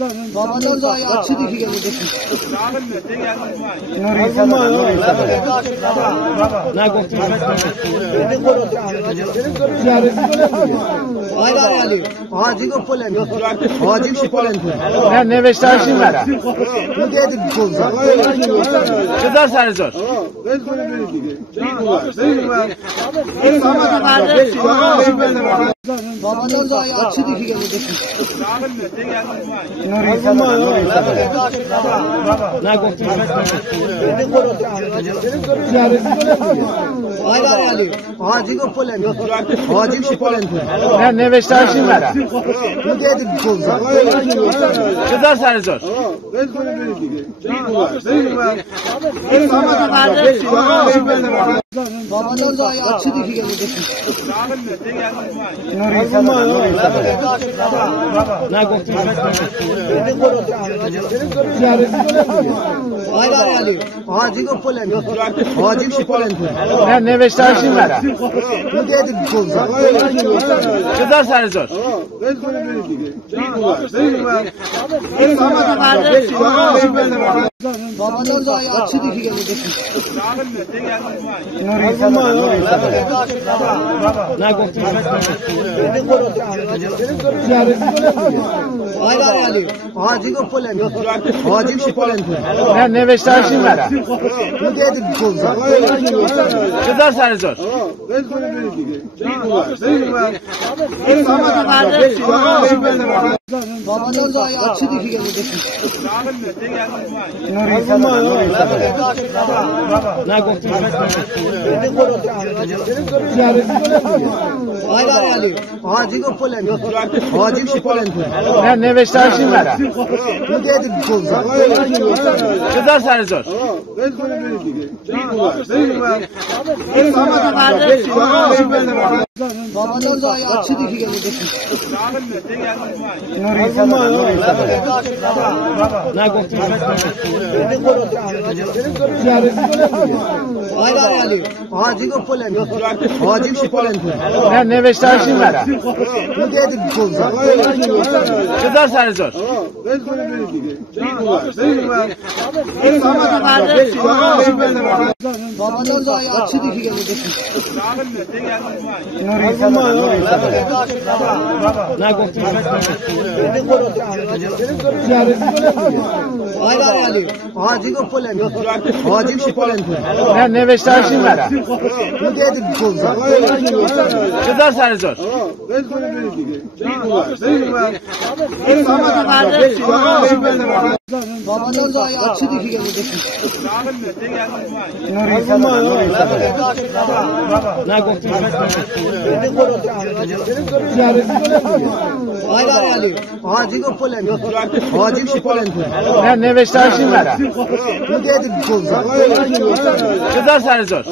Babadan da açı diki gelecek. Ne korktun? Hadi ko polen. Hadi ko polen. Ne veştaşın var? Bu dedi kolza. Kızar seni zor. Babadan da açı diki gelecek. Ne korktun? Hadi ko polen. Hadi ko polen. Ne veştaşın var? Bu dedi kolza. Kızar seni zor. Babadan da açı diki gelecek. Ne korktun? Hadi ko polen. Hadi ko polen. Ne veştaşın var? Bu dedi kolza. Kızar seni zor. Babadan da açı diki gelecek. Ne korktun? Hadi ko polen. Hadi ko polen. Ne veştaşın var? Bu dedi kolza. Kızar seni zor. Babadan da açı diki gelecek. Ne korktun? Hadi ko polen. Hadi ko polen. Ne veştaşın var? Bu dedi kolza. Kızar seni zor. Babadan da açı diki gelecek. Ne korktun? Hadi ko polen. Hadi ko polen. Ne veştaşın var? Bu dedi kolza. Kızar seni zor. Babadan da açı diki gelecek. Ne korktun? Hadi ko polen. Hadi ko polen. Ne veştaşın var? Bu dedi kolza. Kızar seni zor. Babadan da açı diki gelecek. Ne korktun? Hadi ko polen. Hadi ko polen. Ne veştaşın var? Bu dedi kolza. Kızar seni zor.